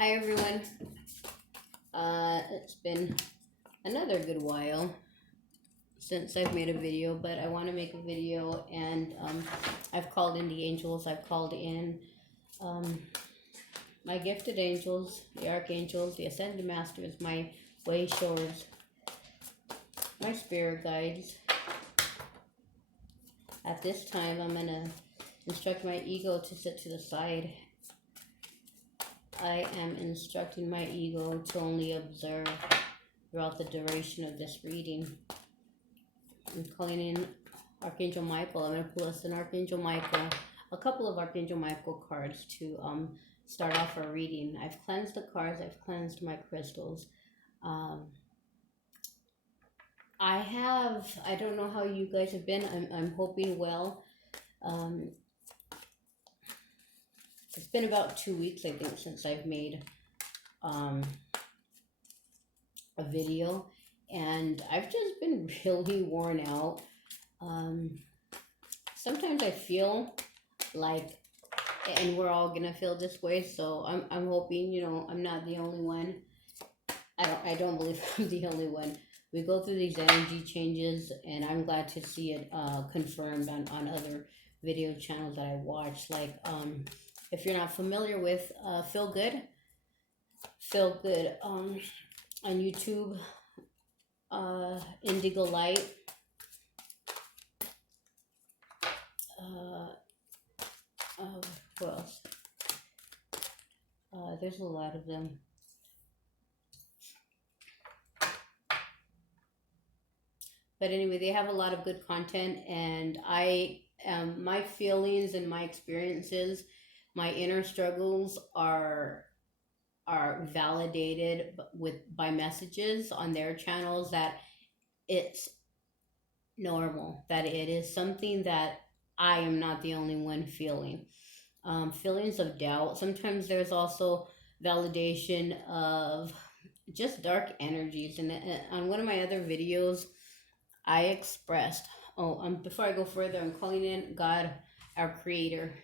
Hi everyone. It's been another good while since I've made a video, but I want to make a video, and I've called in the angels. I've called in um, my gifted angels, the archangels, the ascended masters, my way showers, my spirit guides. At this time, I'm gonna instruct my ego to sit to the side. I am instructing my ego to only observe throughout the duration of this reading. I'm calling in Archangel Michael. I'm going to pull us an Archangel Michael, a couple of Archangel Michael cards to start off our reading. I've cleansed the cards. I've cleansed my crystals. I don't know how you guys have been. I'm hoping well. It's been about 2 weeks, I think, since I've made a video, and I've just been really worn out. Sometimes I feel like, and we're all gonna feel this way, so I'm hoping, I'm not the only one. I don't believe I'm the only one. We go through these energy changes, and I'm glad to see it confirmed on other video channels that I watch. Like, if you're not familiar with Feel Good on YouTube, Indigo Light, what else? There's a lot of them. But anyway, they have a lot of good content, and my feelings and my experiences, my inner struggles are validated by messages on their channels that it's normal, that it is something that I am not the only one feeling. Feelings of doubt. Sometimes there's also validation of just dark energies. And on one of my other videos, I expressed, before I go further, I'm calling in God, our creator,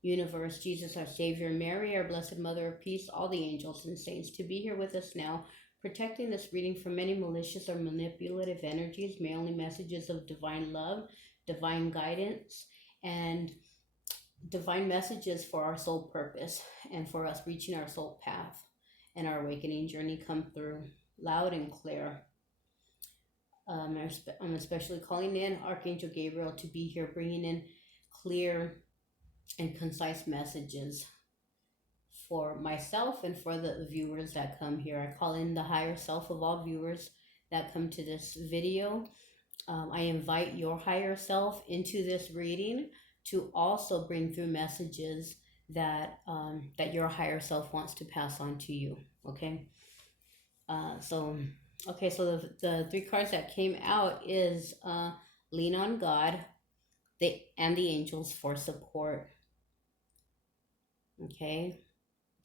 universe, Jesus, our savior, Mary, our blessed mother of peace, all the angels and saints to be here with us now, protecting this reading from any malicious or manipulative energies. May only messages of divine love, divine guidance, and divine messages for our soul purpose and for us reaching our soul path and our awakening journey come through loud and clear. I'm especially calling in Archangel Gabriel to be here, bringing in clear and concise messages for myself and for the viewers that come here. I call in the higher self of all viewers that come to this video. I invite your higher self into this reading to also bring through messages that that your higher self wants to pass on to you. Okay. So the three cards that came out is lean on God, and the angels for support. Okay.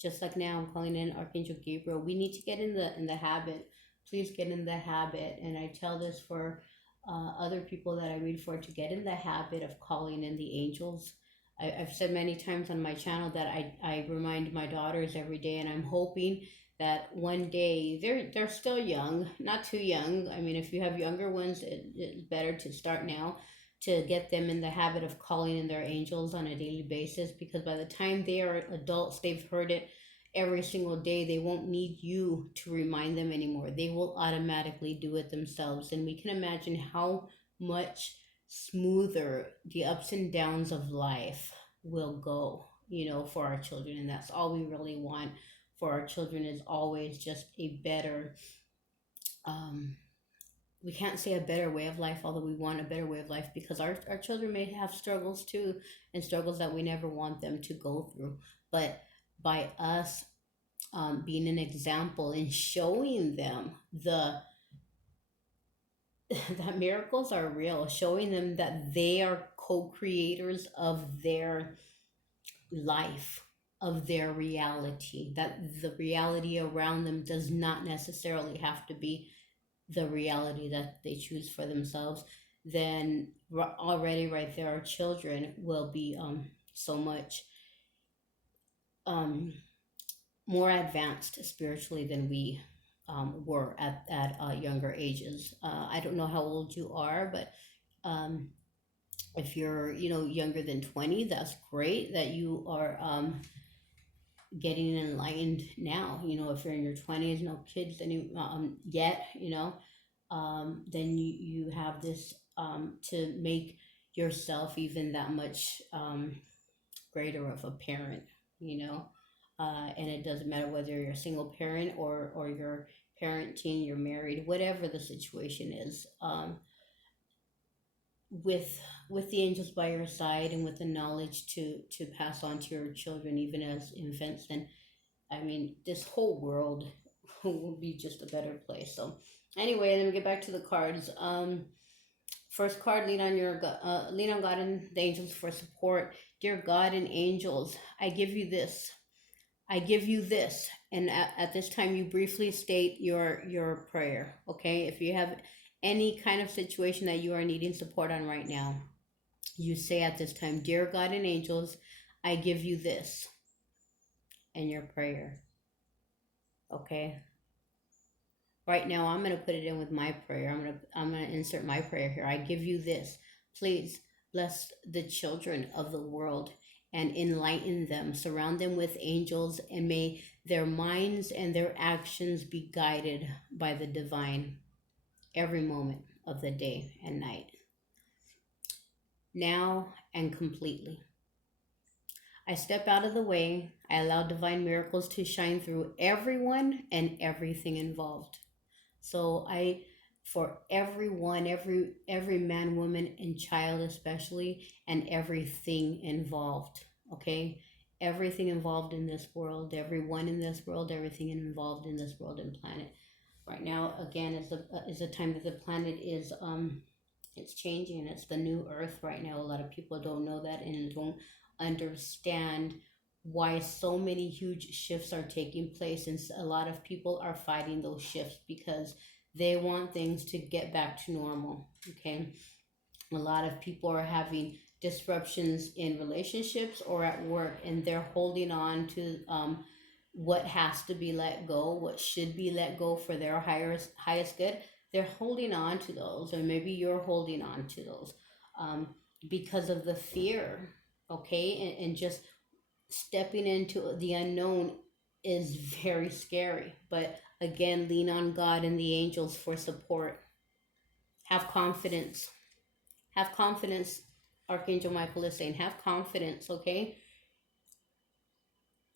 Just like now, I'm calling in Archangel Gabriel. We need to get in the habit. Please get in the habit, and I tell this for other people that I read for, to get in the habit of calling in the angels. I've said many times on my channel that I remind my daughters every day, and I'm hoping that one day, they're still young, not too young. I mean, if you have younger ones, it's better to start now, to get them in the habit of calling in their angels on a daily basis, because by the time they are adults, they've heard it every single day. They won't need you to remind them anymore. They will automatically do it themselves. And we can imagine how much smoother the ups and downs of life will go, for our children. And that's all we really want for our children, is always just a better, we can't say a better way of life, although we want a better way of life, because our children may have struggles too, and struggles that we never want them to go through. But by us being an example and showing them that miracles are real, showing them that they are co-creators of their life, of their reality, that the reality around them does not necessarily have to be the reality that they choose for themselves, then already right there, our children will be so much more advanced spiritually than we were at younger ages. I don't know how old you are, but um, if you're, younger than 20, that's great that you are getting enlightened now. If you're in your 20s, no kids yet, then you have this to make yourself even that much greater of a parent, you know. And it doesn't matter whether you're a single parent or you're parenting, you're married, whatever the situation is. With the angels by your side and with the knowledge to pass on to your children, even as infants, then I mean, this whole world will be just a better place. So, anyway, let me get back to the cards. First card, lean on God and the angels for support. Dear God and angels, I give you this. I give you this. And at this time, you briefly state your prayer. Okay, if you have any kind of situation that you are needing support on right now, you say at this time, Dear God and angels, I give you this, and your prayer. Okay, right now I'm going to put it in with my prayer. I'm going to insert my prayer here. I give you this. Please bless the children of the world and enlighten them. Surround them with angels, and may their minds and their actions be guided by the divine every moment of the day and night, now and completely. I step out of the way. I allow divine miracles to shine through everyone and everything involved. So for everyone, every man, woman, and child especially, and everything involved. Okay, everything involved in this world, everyone in this world, everything involved in this world and planet. Right now, again, is the time that the planet is it's changing. It's the new Earth right now. A lot of people don't know that and don't understand why so many huge shifts are taking place, and a lot of people are fighting those shifts because they want things to get back to normal. Okay, a lot of people are having disruptions in relationships or at work, and they're holding on to what has to be let go, what should be let go for their highest good. They're holding on to those, or maybe you're holding on to those um, because of the fear. Okay, and just stepping into the unknown is very scary. But again, lean on God and the angels for support. Have confidence. Have confidence. Archangel Michael is saying, have confidence, okay?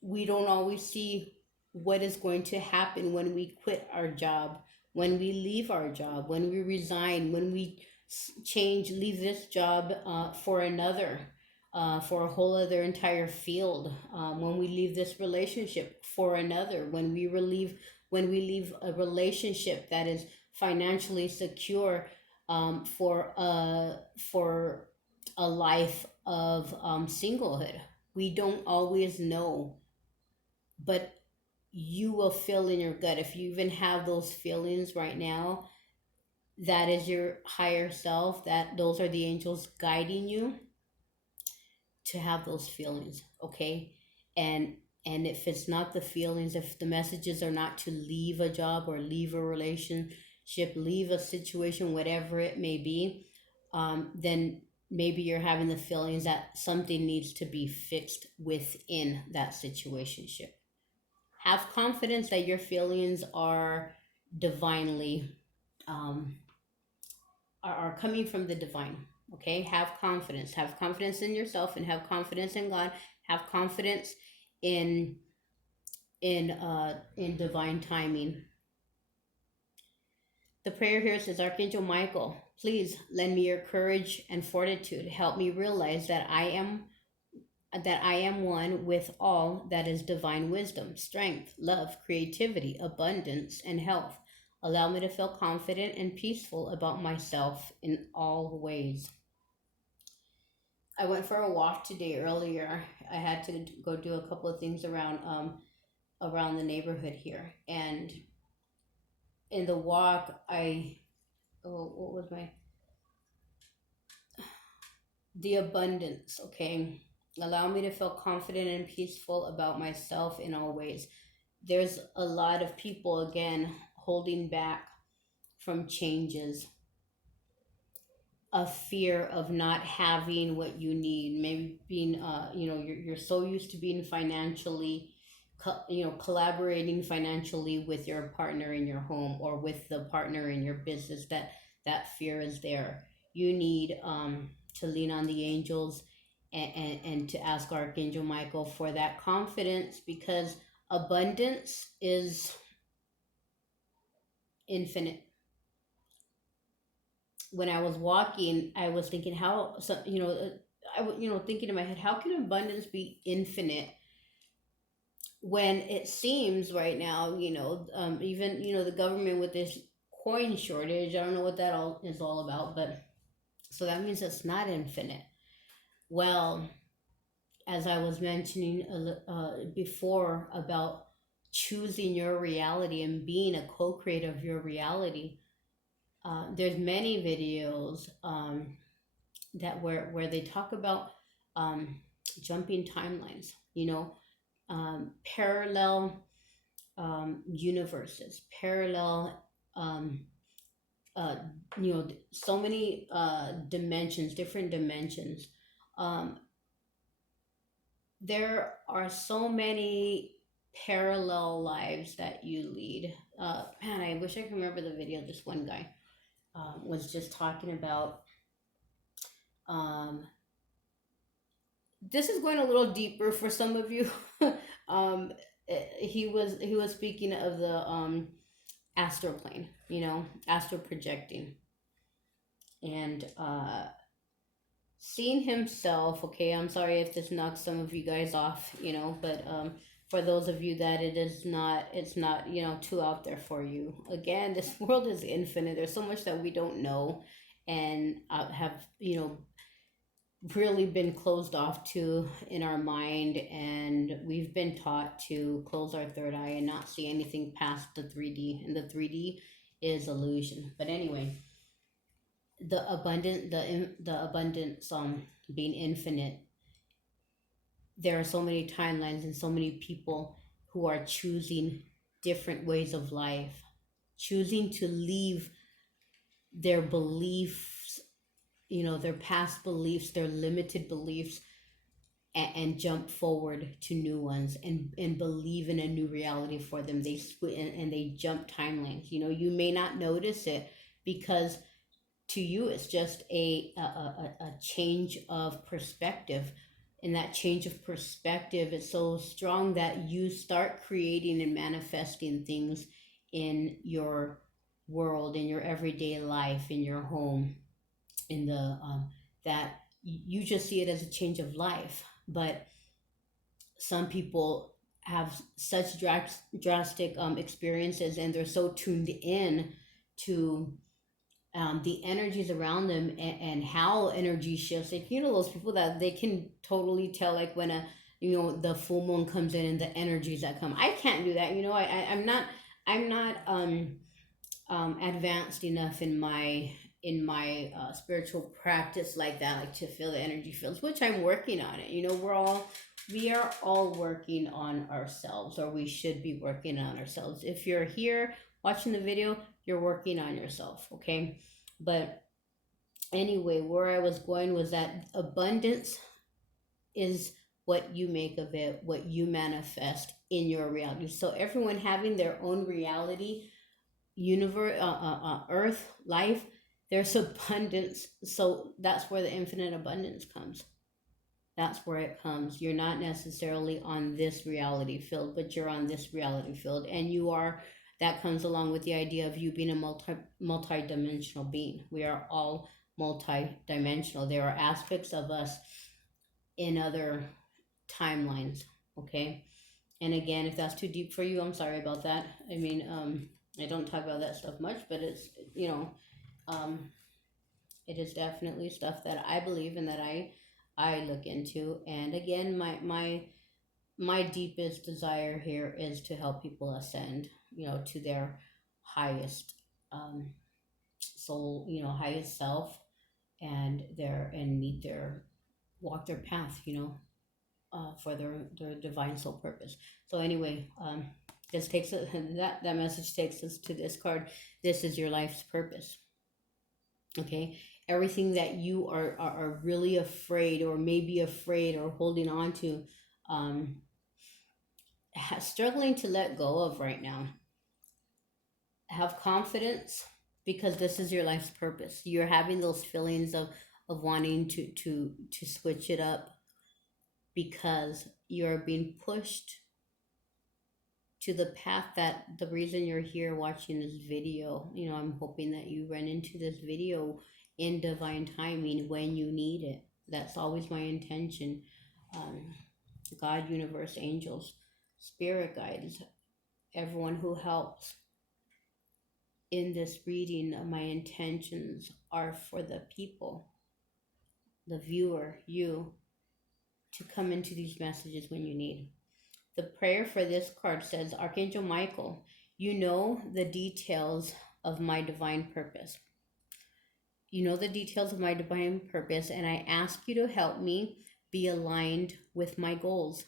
We don't always see what is going to happen when we quit our job, when we leave our job, when we resign, when we leave this job for another, for a whole other entire field, when we leave this relationship for another, when we leave a relationship that is financially secure for a life of singlehood. We don't always know, but you will feel in your gut if you even have those feelings right now. That is your higher self, that those are the angels guiding you to have those feelings. Okay, and if it's not the feelings, if the messages are not to leave a job or leave a relationship, leave a situation, whatever it may be, then maybe you're having the feelings that something needs to be fixed within that situationship. Have confidence that your feelings are divinely um, are coming from the divine. Okay, have confidence in yourself, and have confidence in God. Have confidence in in divine timing. The prayer here says, Archangel Michael, please lend me your courage and fortitude. Help me realize that I am one with all that is divine wisdom, strength, love, creativity, abundance, and health. Allow me to feel confident and peaceful about myself in all ways. I went for a walk today earlier. I had to go do a couple of things around the neighborhood here, and in the walk, what was my the abundance. Okay, allow me to feel confident and peaceful about myself in all ways. there's a lot of people again holding back from changes, a fear of not having what you need, maybe being you're so used to being financially collaborating financially with your partner in your home or with the partner in your business, that that fear is there. You need to lean on the angels, and to ask Archangel Michael for that confidence, because abundance is infinite. When I was walking, I was thinking how, so thinking in my head, how can abundance be infinite when it seems right now, even the government with this coin shortage. I don't know what that all is all about, but so that means it's not infinite. Well, as I was mentioning before about choosing your reality and being a co-creator of your reality, there's many videos that where they talk about um, jumping timelines, parallel universes, parallel um, uh, so many dimensions, different dimensions. Um, there are so many parallel lives that you lead. Man, I wish I could remember the video. This one guy was just talking about. Um, this is going a little deeper for some of you. um, he was speaking of the astral plane, astral projecting, and seeing himself. Okay, I'm sorry if this knocks some of you guys off, but for those of you that it's not, too out there for you. Again, this world is infinite. There's so much that we don't know, and have, really been closed off to in our mind, and we've been taught to close our third eye and not see anything past the 3D, and the 3D is illusion. But anyway, the abundance being infinite, there are so many timelines and so many people who are choosing different ways of life, choosing to leave their beliefs, their past beliefs, their limited beliefs, and jump forward to new ones, and believe in a new reality for them. And they jump timelines. You may not notice it, because to you it's just a change of perspective, and that change of perspective is so strong that you start creating and manifesting things in your world, in your everyday life, in your home, in the that you just see it as a change of life. But some people have such drastic experiences, and they're so tuned in to the energies around them, and how energy shifts. Like, those people that they can totally tell, like when the full moon comes in and the energies that come. I can't do that. I'm not advanced enough in my spiritual practice like that, like to feel the energy fields, which I'm working on it. We are all working on ourselves, or we should be working on ourselves. If you're here watching the video, you're working on yourself, okay? But anyway, where I was going was that abundance is what you make of it, what you manifest in your reality. So everyone having their own reality, universe, earth, life, there's abundance. So that's where the infinite abundance comes. That's where it comes. You're not necessarily on this reality field, but you're on this reality field, and you are. That comes along with the idea of you being a multi-dimensional being. We are all multi-dimensional. There are aspects of us in other timelines. Okay, and again, if that's too deep for you, I'm sorry about that. I mean, I don't talk about that stuff much, but it's, um, it is definitely stuff that I believe in, that I look into. And again, my deepest desire here is to help people ascend, to their highest soul, highest self, and meet their walk their path, for their divine soul purpose. So anyway, This takes us, that message takes us to this card. This is your life's purpose. Okay, everything that you are really afraid or maybe afraid or holding on to, um, struggling to let go of right now. Have confidence, because this is your life's purpose. You're having those feelings of wanting to switch it up because you're being pushed to the path that the reason you're here watching this video. I'm hoping that you run into this video in divine timing when you need it. That's always my intention. um, God, universe, angels, spirit guides, everyone who helps in this reading, my intentions are for the people, the viewer, you, to come into these messages when you need. The prayer for this card says, Archangel Michael, you know the details of my divine purpose. You know the details of my divine purpose, and I ask you to help me be aligned with my goals.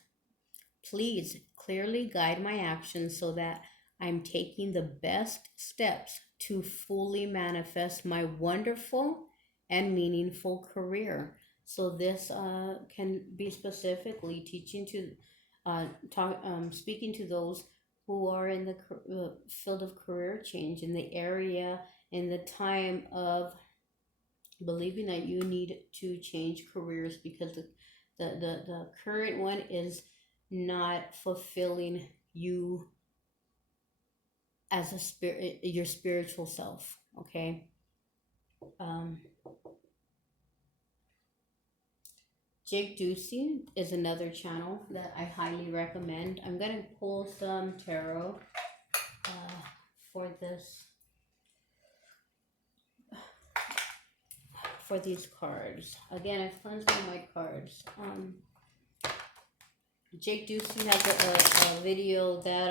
Please clearly guide my actions so that I'm taking the best steps to fully manifest my wonderful and meaningful career. So this can be specifically teaching to speaking to those who are in the field of career change, in the area, in the time of believing that you need to change careers because the current one is not fulfilling you as a spirit, your spiritual self. Okay. um Jake Ducey is another channel that I highly recommend. I'm gonna pull some tarot uh, for this, for these cards. Again, I've cleansed all my cards. Jake Ducey has a video that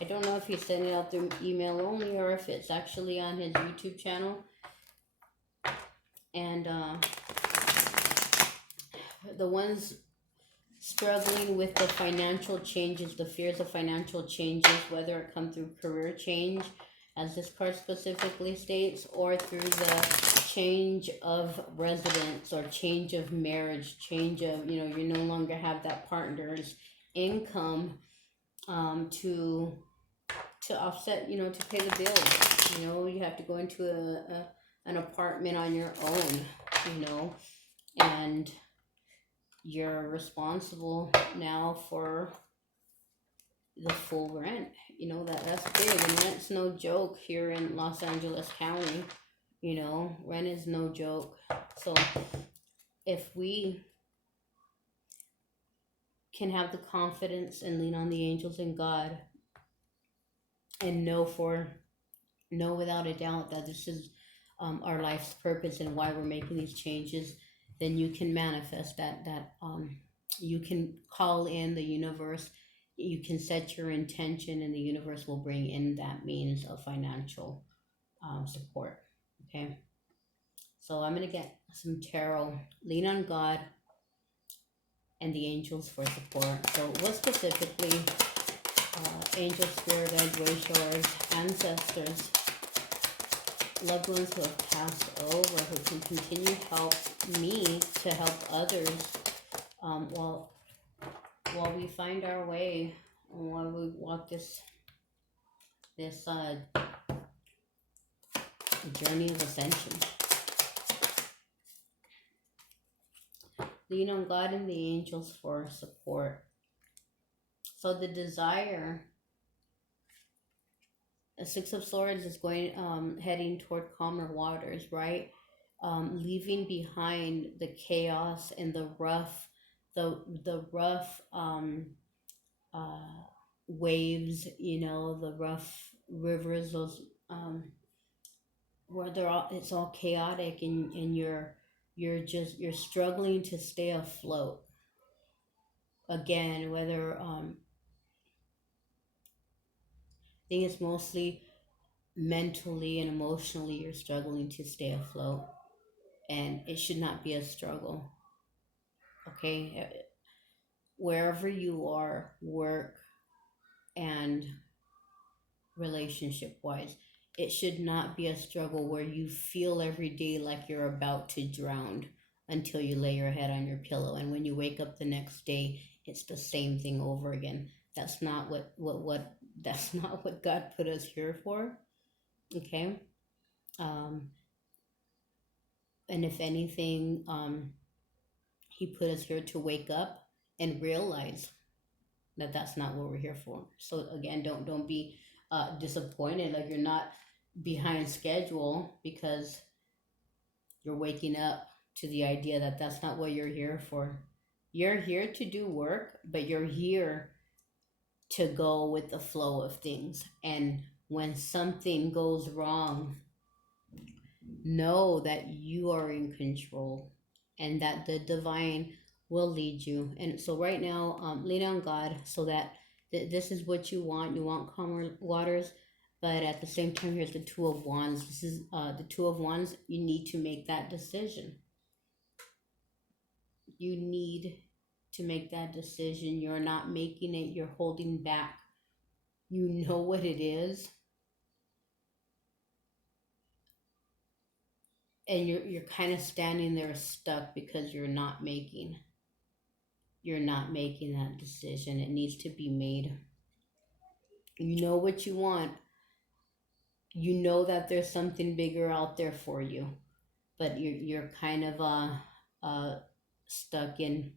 I don't know if he's sending it out through email only or if it's actually on his YouTube channel. And the ones struggling with the financial changes, the fears of financial changes, whether it come through career change, as this card specifically states, or through the change of residence or change of marriage, change of, you no longer have that partner's income to offset, to pay the bills. You have to go into an apartment on your own, and you're responsible now for the full rent. That's big, and rent's no joke here in Los Angeles County. Rent is no joke. So if we can have the confidence and lean on the angels and God and know without a doubt that this is our life's purpose and why we're making these changes, then you can manifest that you can call in the universe. You can set your intention, and the universe will bring in that means of financial support. Okay, so I'm gonna get some tarot. Lean on God and the angels for support. So what specifically, angel, spirit guides, way showers, ancestors, loved ones who have passed over, who can continue to help me to help others, while we find our way, while we walk this journey of ascension. Lean on God and the angels for support. So the desire, the Six of Swords is going, heading toward calmer waters, right? Leaving behind the chaos and the rough, the rough uh, waves, the rough rivers, those where it's all chaotic, and you're struggling to stay afloat. Again, whether I think it's mostly mentally and emotionally you're struggling to stay afloat, and it should not be a struggle. Okay, wherever you are, work, and relationship wise. It should not be a struggle where you feel every day like you're about to drown until you lay your head on your pillow. And when you wake up the next day, it's the same thing over again. That's not what that's not what God put us here for. Okay. Um, and if anything, He put us here to wake up and realize that that's not what we're here for. So again, don't be disappointed like you're not behind schedule because you're waking up to the idea that that's not what you're here for. You're here to do work, but you're here to go with the flow of things. And when something goes wrong, know that you are in control and that the divine will lead you. And so right now, lean on God so that this is what you want. You want calmer waters, but at the same time, here's the Two of Wands. This is the Two of Wands. You need to make that decision. You need to make that decision. You're not making it, you're holding back. You know what it is, and you're kind of standing there stuck because you're not making that decision. It needs to be made. You know what you want. You know that there's something bigger out there for you, but you're kind of stuck in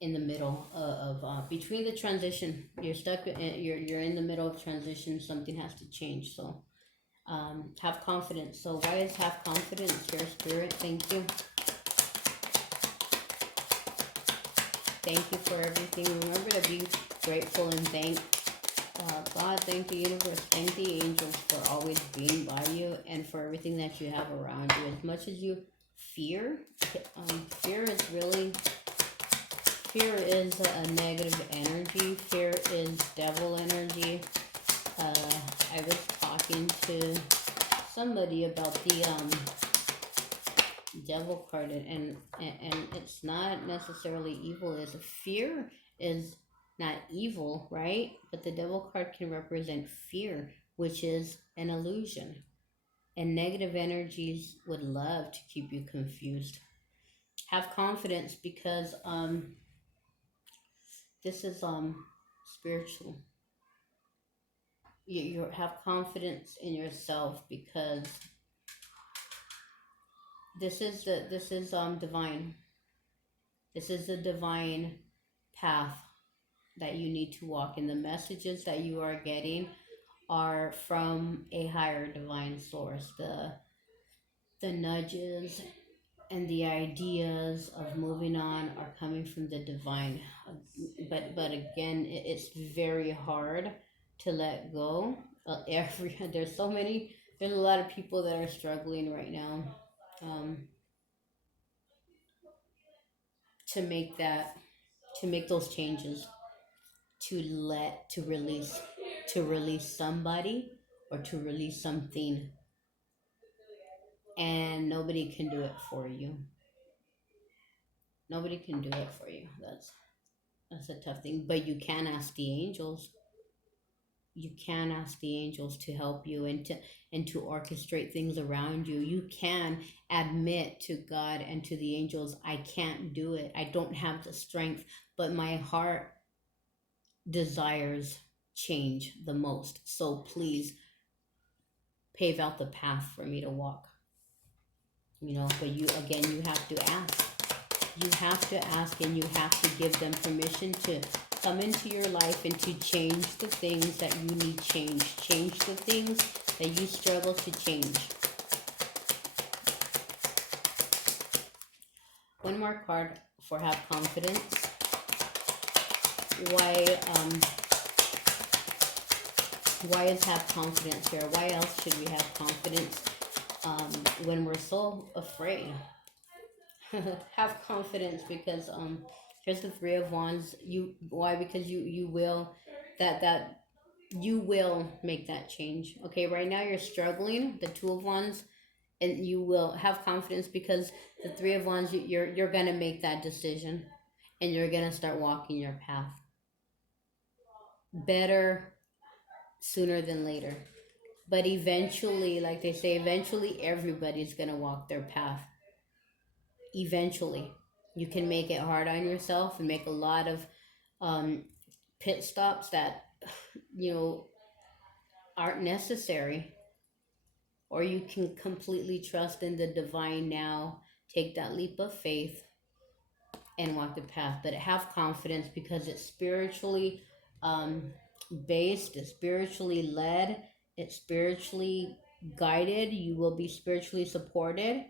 the middle of between the transition. You're stuck. You're in the middle of transition. Something has to change. So have confidence. So why is have confidence here, Spirit? Thank you. Thank you for everything. Remember to be grateful and thank God, thank the universe, thank the angels for always being by you and for everything that you have around you. As much as you fear, fear is really, fear is a negative energy. Fear is devil energy. I was talking to somebody about the devil card, and it's not necessarily evil. Is fear is not evil, right? But the devil card can represent fear, which is an illusion. And negative energies would love to keep you confused. Have confidence because this is spiritual. You have confidence in yourself because this is divine. This is a divine path that you need to walk in. The messages that you are getting are from a higher divine source. The nudges and the ideas of moving on are coming from the divine. But again, it's very hard to let go. There's so many. There's a lot of people that are struggling right now um, to make that to make those changes, to release somebody or to release something, and nobody can do it for you. Nobody can do it for you. That's a tough thing, but you can ask the angels. You can ask the angels to help you and to orchestrate things around you. You can admit to God and to the angels, I can't do it. I don't have the strength, but my heart desires change the most. So please pave out the path for me to walk. But you have to ask. You have to ask, and you have to give them permission to come into your life and to change the things that you need change. Change the things that you struggle to change. One more card for have confidence. Why why is have confidence here? Why else should we have confidence when we're so afraid? Have confidence because here's the Three of Wands. Why? Because you will that you will make that change. Okay, right now you're struggling, the Two of Wands, and you will have confidence because the Three of Wands, you're gonna make that decision, and you're gonna start walking your path. better sooner than later. But eventually, like they say, eventually everybody's gonna walk their path. Eventually, you can make it hard on yourself and make a lot of um, pit stops that you know aren't necessary, or you can completely trust in the divine now, take that leap of faith and walk the path. But have confidence because it's spiritually um, based, it's spiritually led, it's spiritually guided. You will be spiritually supported,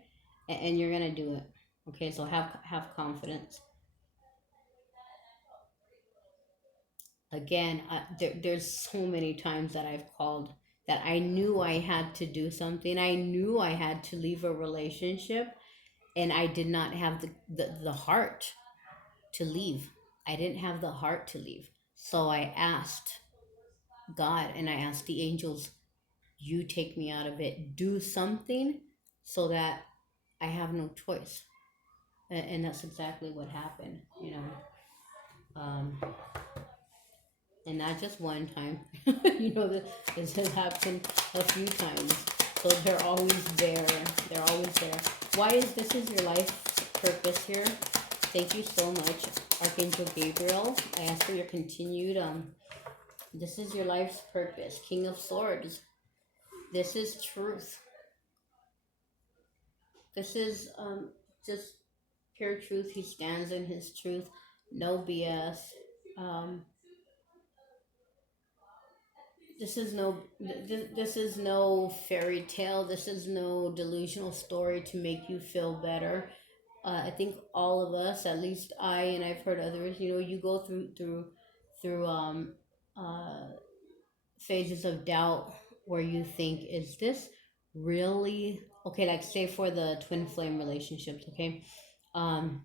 and you're gonna do it. Okay, so have confidence. Again, there's so many times that I've called that I knew I had to do something. I knew I had to leave a relationship, and I did not have the heart to leave. I didn't have the heart to leave. So I asked God and I asked the angels, you take me out of it. Do something so that I have no choice. And that's exactly what happened, you know. Um, and not just one time. You know, this has happened a few times. So they're always there. They're always there. Why is this is your life purpose here? Thank you so much, Archangel Gabriel. I ask for your continued this is your life's purpose. King of Swords. This is truth. This is just pure truth. He stands in his truth. No BS. Um, this is no fairy tale. This is no delusional story to make you feel better. I think all of us, at least I, and I've heard others, you know, you go through uh, phases of doubt where you think, is this really okay? Like say for the twin flame relationships, okay, um,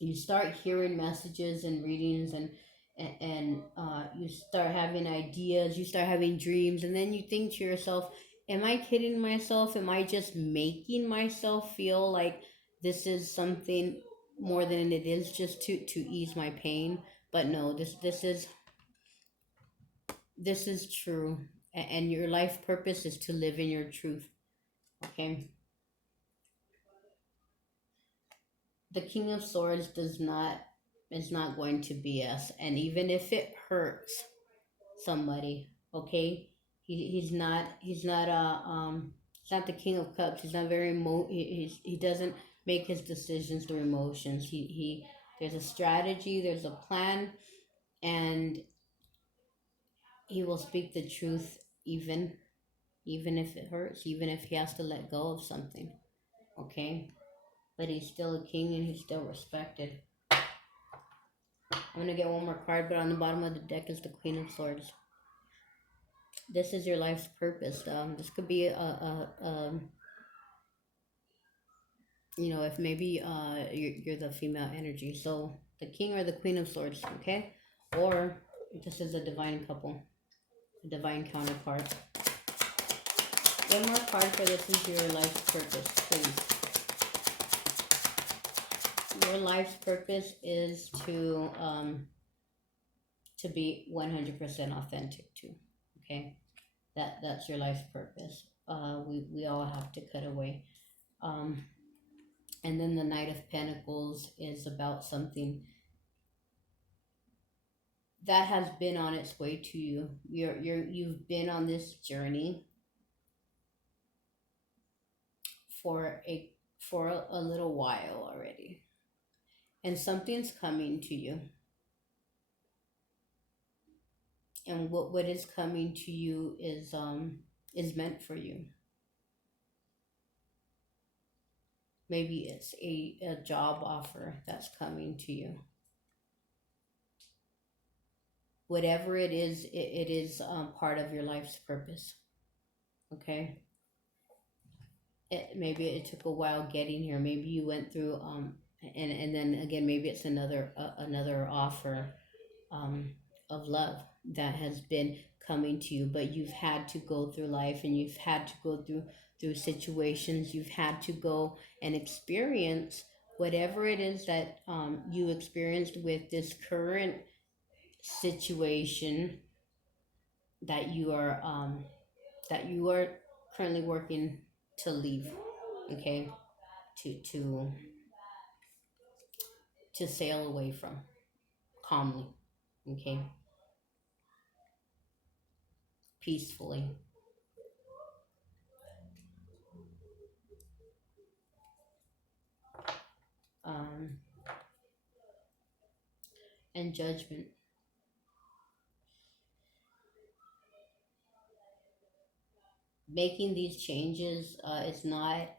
you start hearing messages and readings and you start having ideas, you start having dreams, and then you think to yourself, am I kidding myself? Am I just making myself feel like this is something more than it is, just to ease my pain? But no, this is true, and your life purpose is to live in your truth. Okay, the King of Swords does not is not going to BS, and even if it hurts somebody, okay, he's not he's not the King of Cups. He's not very he doesn't make his decisions through emotions. He there's a strategy, there's a plan, and he will speak the truth even if it hurts, even if he has to let go of something. Okay, but he's still a king and he's still respected. I'm gonna get one more card, but on the bottom of the deck is the Queen of Swords. This is your life's purpose. This could be you know, if maybe you're the female energy, so the King or the Queen of Swords, okay, or this is a divine couple, a divine counterpart. One more card for this is your life's purpose, please. Your life's purpose is to be 100% authentic too. Okay, that's your life's purpose. We all have to cut away. Um, and then the Knight of Pentacles is about something that has been on its way to you. You've been on this journey for a little while already, and something's coming to you. And what is coming to you is meant for you. Maybe it's a job offer that's coming to you. Whatever it is part of your life's purpose. Okay. Maybe it took a while getting here. Maybe you went through and then again maybe it's another offer of love that has been coming to you, but you've had to go through life and you've had to go through situations. You've had to go and experience whatever it is that you experienced with this current situation that you are currently working to leave, okay, to to sail away from calmly, okay, peacefully. um and judgment, making these changes is not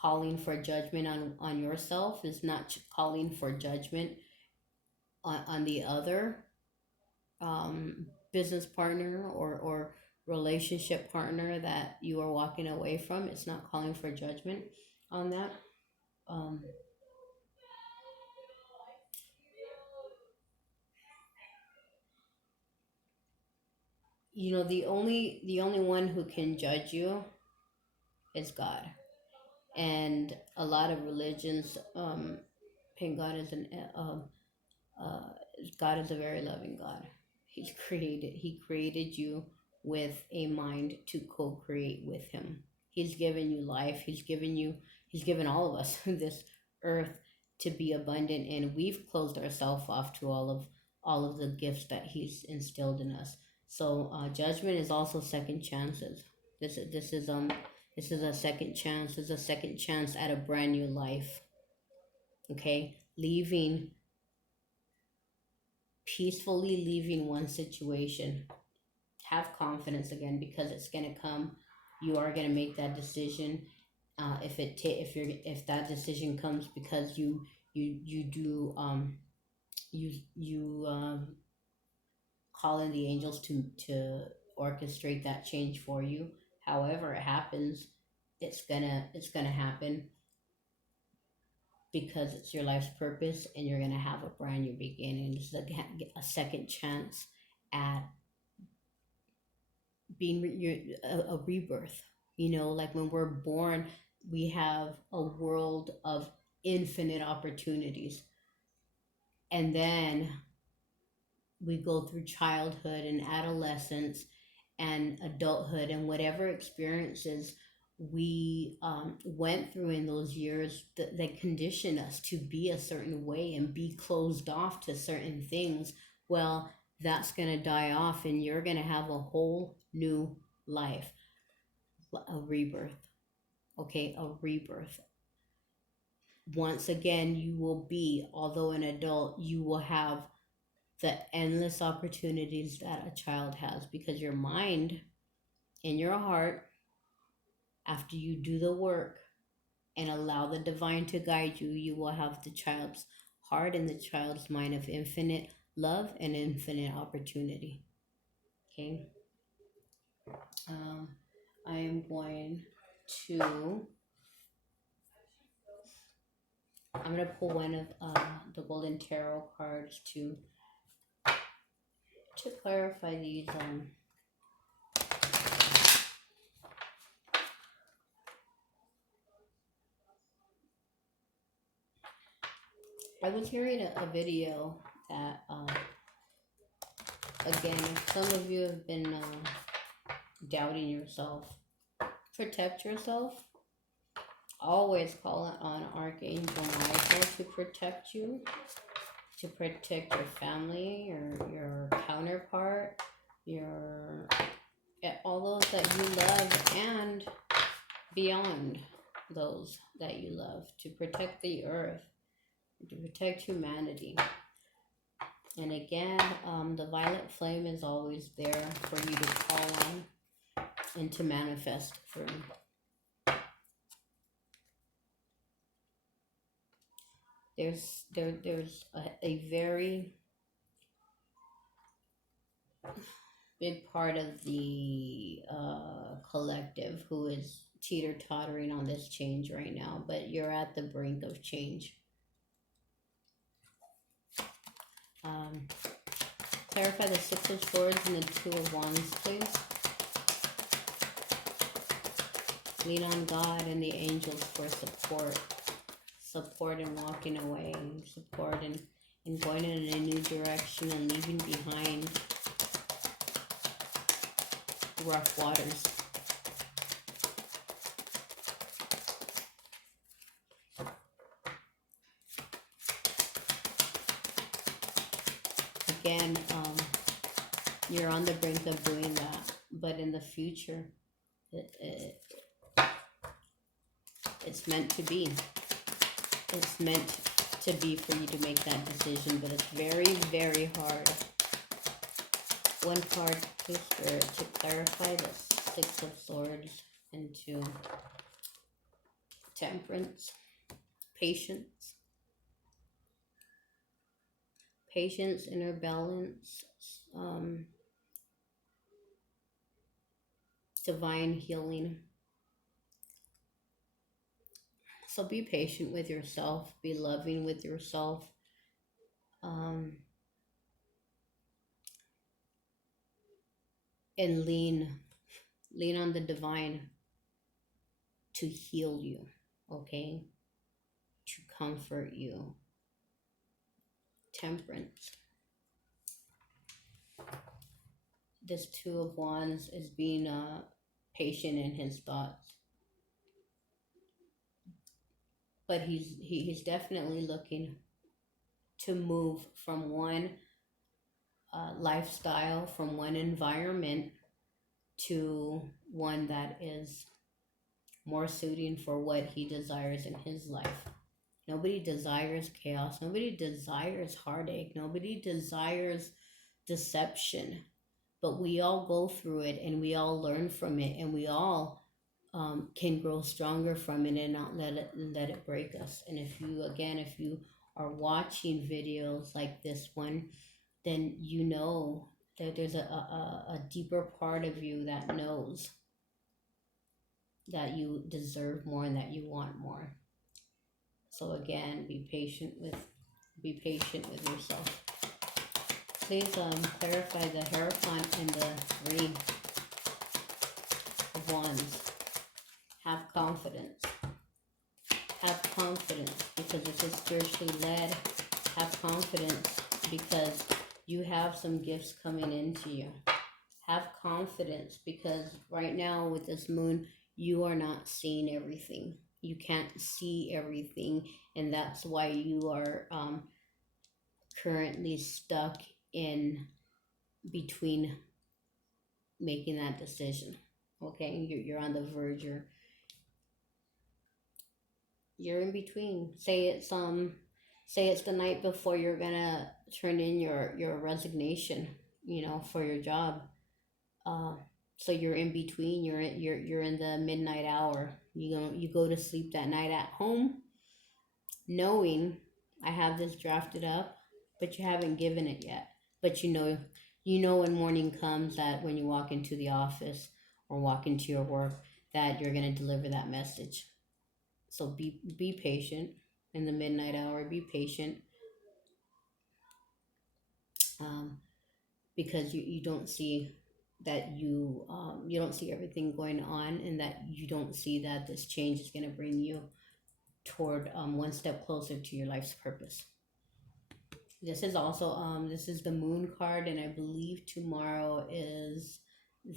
calling for judgment on yourself, is not calling for judgment on the other business partner or relationship partner that you are walking away from. It's not calling for judgment on that. um, the only one who can judge you is God. And a lot of religions paint God as an uh, God is a very loving God. He created you with a mind to co-create with him. He's given you life. He's given all of us this earth to be abundant, and we've closed ourselves off to all of the gifts that he's instilled in us. So judgment is also second chances. This is a second chance. This is a second chance at a brand new life. Okay, peacefully leaving one situation. Have confidence again, because it's gonna come. You are gonna make that decision. If that decision comes because you do you call in the angels to orchestrate that change for you. However it happens, it's gonna happen because it's your life's purpose, and you're gonna have a brand new beginning. This is a second chance at being a rebirth. Like when we're born, we have a world of infinite opportunities, and then we go through childhood and adolescence and adulthood, and whatever experiences we went through in those years that condition us to be a certain way and be closed off to certain things. Well, that's going to die off, and you're going to have a whole new life, a rebirth. Okay, a rebirth. Once again, you will be, although an adult, you will have the endless opportunities that a child has, because your mind and your heart, after you do the work and allow the divine to guide you, you will have the child's heart and the child's mind of infinite love and infinite opportunity. Okay. um, I am going to I'm going to pull one of the golden tarot cards to clarify these. I was hearing a video that, again, if some of you have been doubting yourself, protect yourself. Always call on Archangel Michael to protect you, to protect your family, your counterpart, your all those that you love, and beyond those that you love, to protect the earth, to protect humanity. And again, the violet flame is always there for you to call on and to manifest through. There's a very big part of the collective who is teeter-tottering on this change right now, but you're at the brink of change. Clarify the Six of Swords and the Two of Wands, please. Lean on God and the angels for support in walking away, support and going in a new direction and leaving behind rough waters. Again, you're on the brink of doing that, but in the future, it's meant to be. It's meant to be for you to make that decision, but it's very, very hard. One card, please, Spirit, to clarify the Six of Swords into Temperance, patience, inner balance, divine healing. So be patient with yourself, be loving with yourself. And lean on the divine to heal you, okay? To comfort you. Temperance. This Two of Wands is being patient in his thoughts. But he's definitely looking to move from one lifestyle, from one environment to one that is more suiting for what he desires in his life. Nobody desires chaos. Nobody desires heartache. Nobody desires deception. But we all go through it, and we all learn from it, and we all can grow stronger from it and not let it break us. And if you are watching videos like this one, then you know that there's a deeper part of you that knows that you deserve more and that you want more. So again, be patient with yourself. Please clarify the Hierophant and the Three of Wands. Have confidence. Have confidence because this is spiritually led. Have confidence because you have some gifts coming into you. Have confidence because right now with this moon, you are not seeing everything. You can't see everything, and that's why you are currently stuck in between making that decision. Okay, you're on the verge. You're in between. Say it's the night before you're gonna turn in your resignation, for your job. So you're in between. You're in the midnight hour. You go to sleep that night at home, knowing I have this drafted up, but you haven't given it yet. But you know when morning comes that when you walk into the office or walk into your work that you're gonna deliver that message. So be patient in the midnight hour. Be patient, because you don't see that you don't see everything going on, and that you don't see that this change is going to bring you toward one step closer to your life's purpose. This is also this is the moon card, and I believe tomorrow is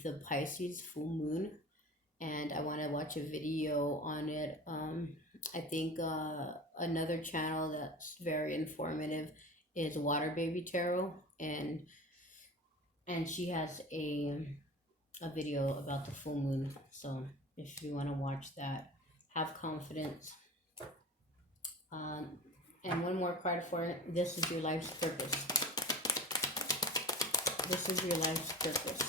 the Pisces full moon, and I want to watch a video on it. I think another channel that's very informative is Water Baby Tarot, and she has a video about the full moon. So if you want to watch that, have confidence. And one more card for it. This is your life's purpose. This is your life's purpose.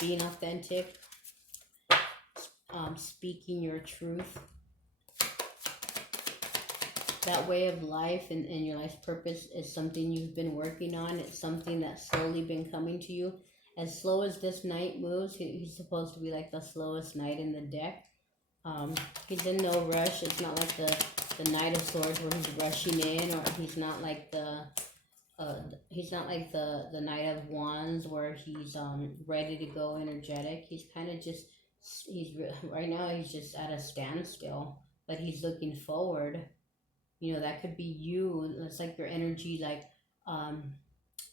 Being authentic, speaking your truth. That way of life and your life's purpose is something you've been working on. It's something that's slowly been coming to you. As slow as this knight moves, he's supposed to be like the slowest knight in the deck. He's in no rush. It's not like the Knight of Swords where he's rushing in, or he's not like the Knight of Wands where he's ready to go, energetic. He's kind of just right now he's just at a standstill, but he's looking forward. You know, that could be you. It's like your energy, like um,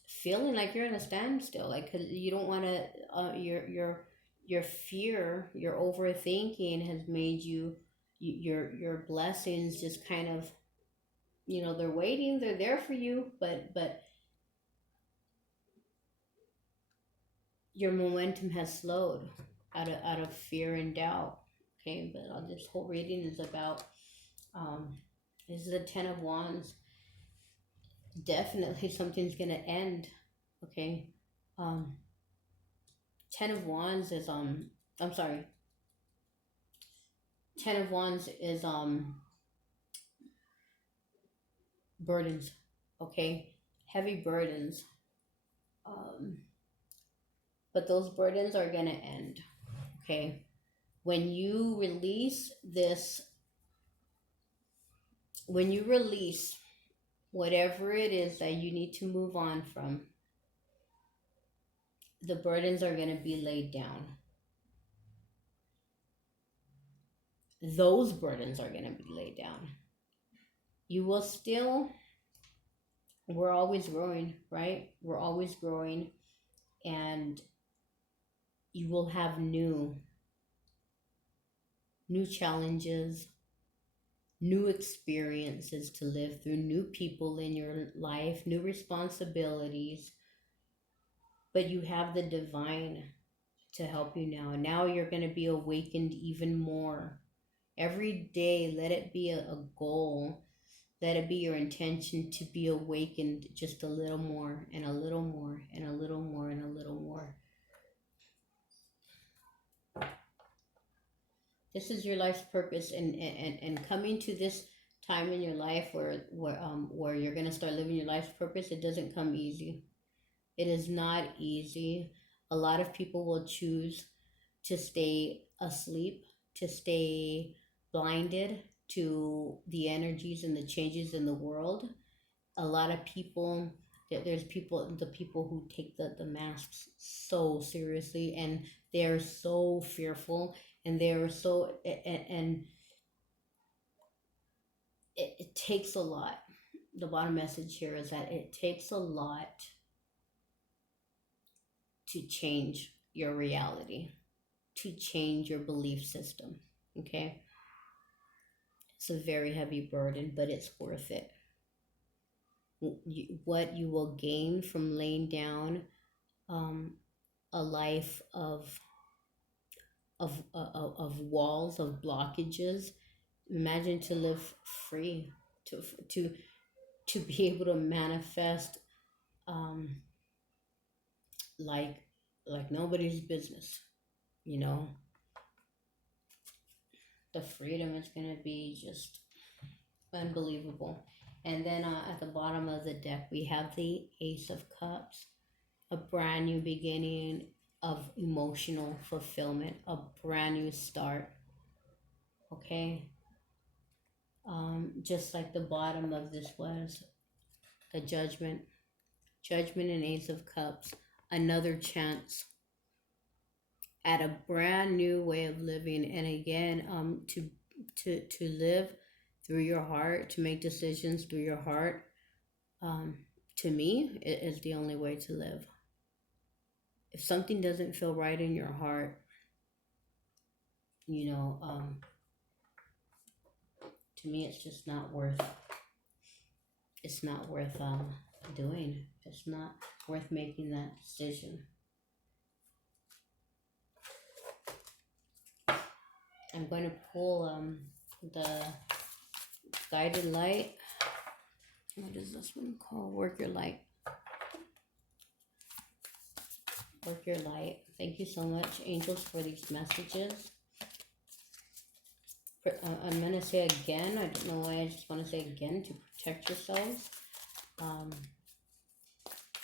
feeling like you're in a standstill. Like 'cause you don't want to. Your fear, your overthinking has made you. Your blessings just kind of, you know, they're waiting. They're there for you, but your momentum has slowed out of fear and doubt. Okay, but this whole reading is about this is the Ten of Wands. Definitely something's gonna end. Okay, um, Ten of Wands is I'm sorry. Ten of Wands is burdens. Okay, heavy burdens. Um, but those burdens are gonna end. Okay, when you release this, when you release whatever it is that you need to move on from, the burdens are going to be laid down. Those burdens are going to be laid down. You will still, we're always growing, right? We're always growing, and you will have new challenges, new experiences to live through, new people in your life, new responsibilities, but you have the divine to help you now. Now you're going to be awakened even more. Every day, let it be a goal. Let it be your intention to be awakened just a little more, and a little more, and a little more, and a little more. This is your life's purpose, and coming to this time in your life where you're gonna start living your life's purpose, it doesn't come easy. It is not easy. A lot of people will choose to stay asleep, to stay blinded to the energies and the changes in the world. A lot of people, there's people, the people who take the masks so seriously, and they're so fearful, and they're so, and it takes a lot. The bottom message here is that it takes a lot to change your reality, to change your belief system. Okay, it's a very heavy burden, but it's worth it. What you will gain from laying down um, a life of walls, of blockages. Imagine to live free, to to to be able to manifest um, like nobody's business. You know, the freedom is gonna be just unbelievable. And then at the bottom of the deck, we have the Ace of Cups, a brand new beginning of emotional fulfillment, a brand new start. Okay, just like the bottom of this was the judgment and Ace of Cups, another chance at a brand new way of living. And again, to live through your heart, to make decisions through your heart, um, to me, it is the only way to live. If something doesn't feel right in your heart, you know, to me, it's just not worth. It's not worth doing. It's not worth making that decision. I'm going to pull the guided light. What is this one called? Work your light. Work your light. Thank you so much, angels, for these messages. I'm going to say again, I don't know why I just want to say again, to protect yourselves.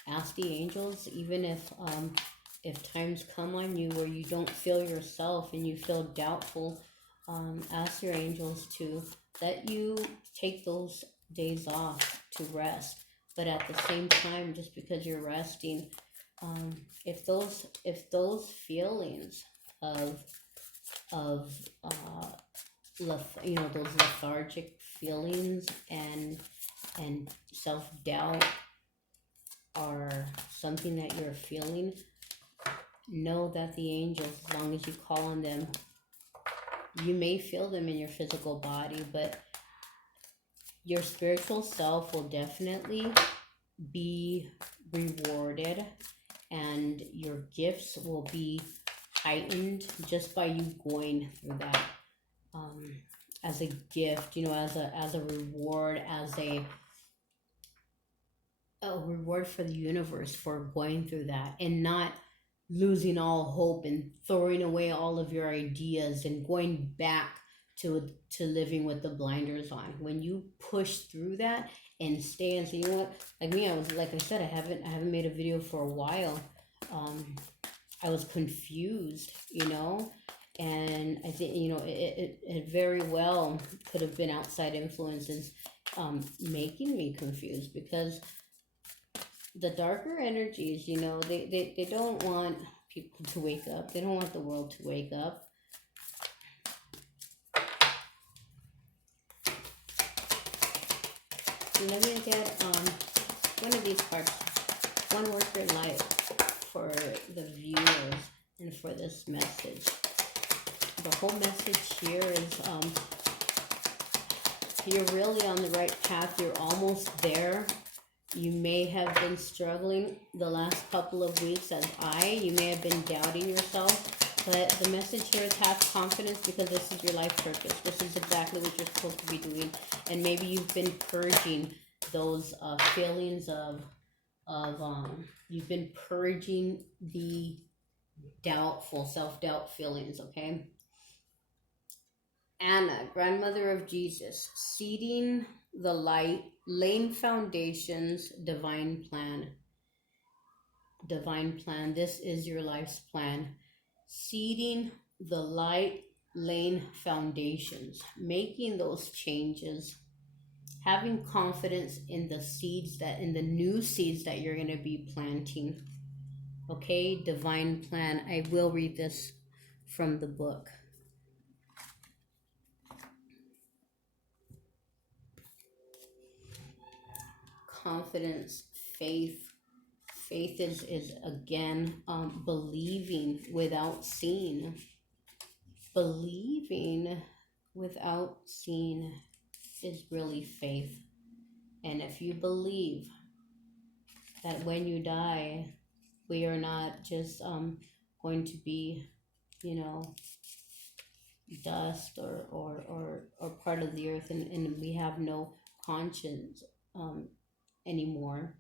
Ask the angels, even if times come on you where you don't feel yourself and you feel doubtful, ask your angels to let you take those days off to rest. But at the same time, just because you're resting, if those feelings of those lethargic feelings and self-doubt are something that you're feeling, know that the angels, as long as you call on them, you may feel them in your physical body, but your spiritual self will definitely be rewarded, and your gifts will be heightened just by you going through that, um, as a gift, as a reward, as a reward for the universe for going through that, and not losing all hope and throwing away all of your ideas and going back to living with the blinders on. When you push through that and stay and say, you know what, like me, I was, like I said, I haven't made a video for a while. um I was confused, and I think, it very well could have been outside influences making me confused, because the darker energies, they don't want people to wake up. They don't want the world to wake up. So let me get one of these cards, one worker light for the viewers and for this message. The whole message here is you're really on the right path. You're almost there. You may have been struggling the last couple of weeks, as you may have been doubting yourself, but the message here is have confidence, because this is your life purpose. This is exactly what you're supposed to be doing. And maybe you've been purging those feelings of you've been purging the doubtful, self-doubt feelings, okay? Anna, grandmother of Jesus, seeding the light, laying foundations, divine plan. Divine plan. This is your life's plan. Seeding the light, laying foundations, making those changes, having confidence in the new seeds that you're going to be planting. Okay, divine plan. I will read this from the book. Confidence, faith. Faith is again, believing without seeing. Believing without seeing is really faith. And if you believe that when you die, we are not just going to be, you know, dust or part of the earth, and we have no conscience anymore.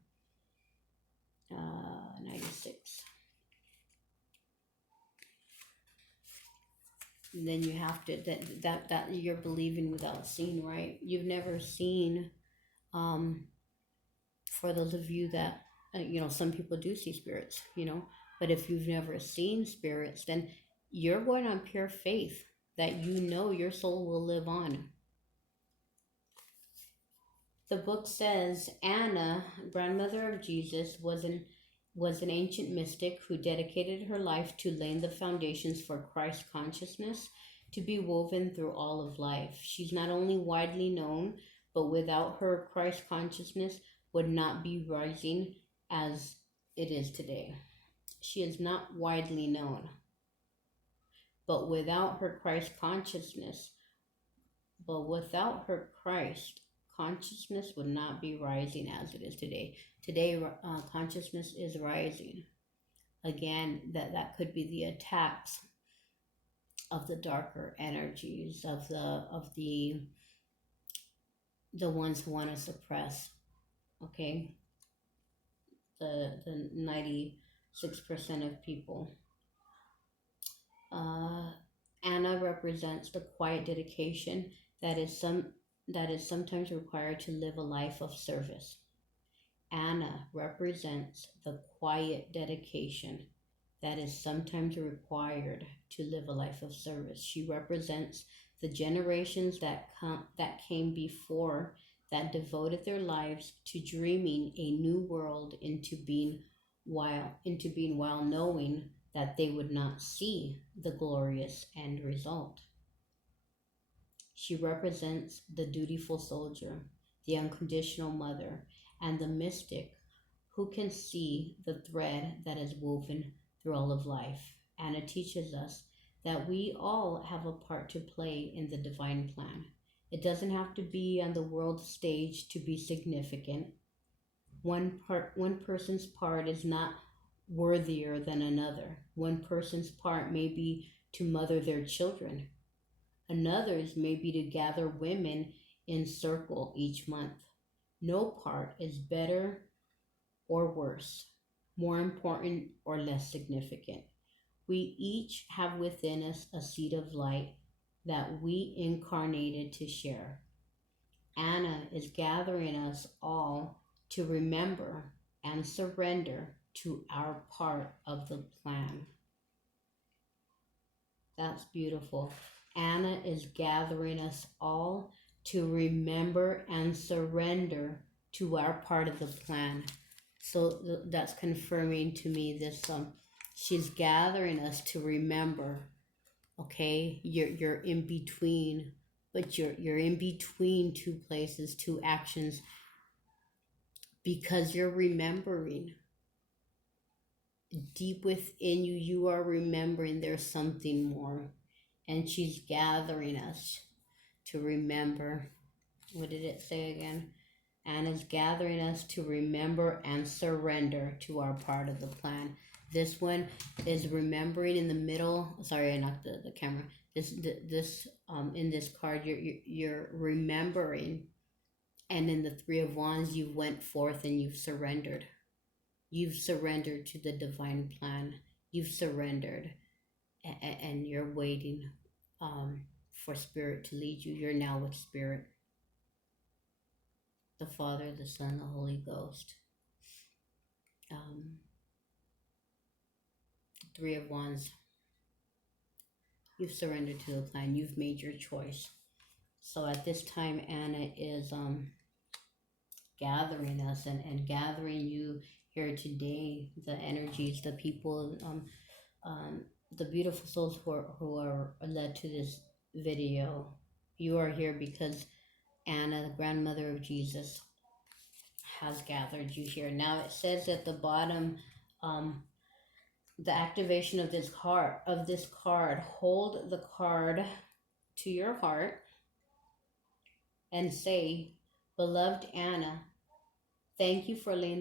96. And then you have to that you're believing without seeing, right? You've never seen, for those of you that some people do see spirits, but if you've never seen spirits, then you're going on pure faith that your soul will live on. The book says Anna, grandmother of Jesus, was an ancient mystic who dedicated her life to laying the foundations for Christ consciousness to be woven through all of life. She's not only widely known, but without her, Christ consciousness would not be rising as it is today. She is not widely known, but without her Christ consciousness, consciousness would not be rising as it is today. Today, consciousness is rising. Again, that could be the attacks of the darker energies, of the ones who want to suppress. Okay, the 96% of people. Anna represents the quiet dedication that is sometimes required to live a life of service. Anna represents the quiet dedication that is sometimes required to live a life of service. She represents the generations that came before, that devoted their lives to dreaming a new world into being while knowing that they would not see the glorious end result. She represents the dutiful soldier, the unconditional mother, and the mystic who can see the thread that is woven through all of life. Anna teaches us that we all have a part to play in the divine plan. It doesn't have to be on the world stage to be significant. One person's part is not worthier than another. One person's part may be to mother their children. Another's may be to gather women in circle each month. No part is better or worse, more important or less significant. We each have within us a seed of light that we incarnated to share. Anna is gathering us all to remember and surrender to our part of the plan. That's beautiful. Anna is gathering us all to remember and surrender to our part of the plan. So that's confirming to me this she's gathering us to remember. Okay, you're in between, but you're in between two places, two actions, because you're remembering. Deep within you, you are remembering there's something more. And she's gathering us to remember. What did it say again? Anna's gathering us to remember and surrender to our part of the plan. This one is remembering in the middle. Sorry, I knocked the camera. This in this card, you're remembering, and in the Three of Wands, you went forth and you've surrendered. You've surrendered to the divine plan. You've surrendered, and you're waiting for Spirit to lead you. You're now with Spirit, the Father, the Son, the Holy Ghost. Three of Wands. You've surrendered to the plan. You've made your choice. So at this time, Anna is gathering us and gathering you here today. The energies, the people, the beautiful souls who are led to this video. You are here because Anna, the grandmother of Jesus, has gathered you here. Now it says at the bottom, the activation of this card, hold the card to your heart and say, beloved Anna, thank you for laying